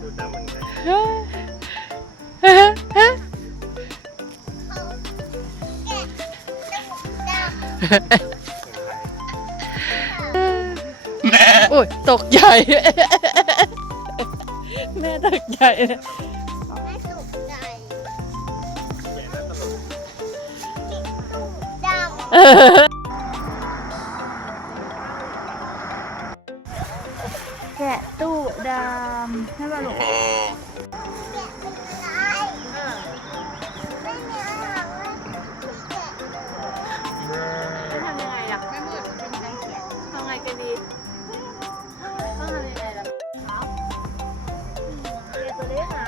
ดูดำเหมือนกันโอ้ยตกใจ แม่ตกใจเลยไม่สุกใจแม่น่าตลก ดำ เออะตู้ดำให้มาลูกแกะเป็นไรไม่มีอาหารเลยแกะจะทำยังไงล่ะไม่มืดเป็นไงทำไงกันดีต้องทำยังไงล่ะตัวเล็กนะ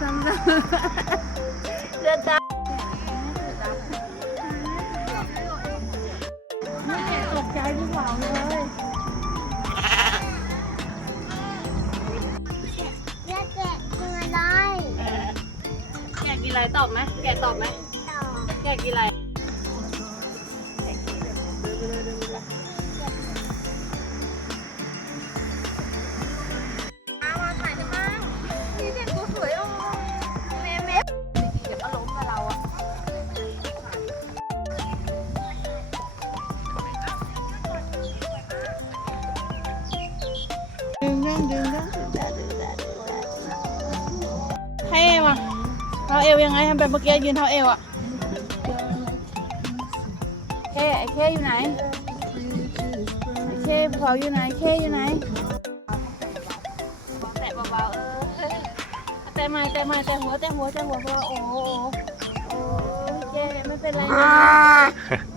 ทำได้ กใจดีกว่าเลยแล้วแกะคืออะไรแกกินอะไรตอบไหมแกตอบไหมตอบแกกินอะไร ให้เอวอะเท้าเอวยังไงทำแบบเมื่อกี้ยืนเท้าเอวอะเคไอ้เคอยู่ไหนไอ้เคเผาอยู่ไหนเคอยู่ไหนแตะเบาๆเออแตะมาแตะมาแตะหัวแตะหัวแตะหัวเบาโอ้โหโอ้โหโอ้ยเจ๊ไม่เป็นไรนะ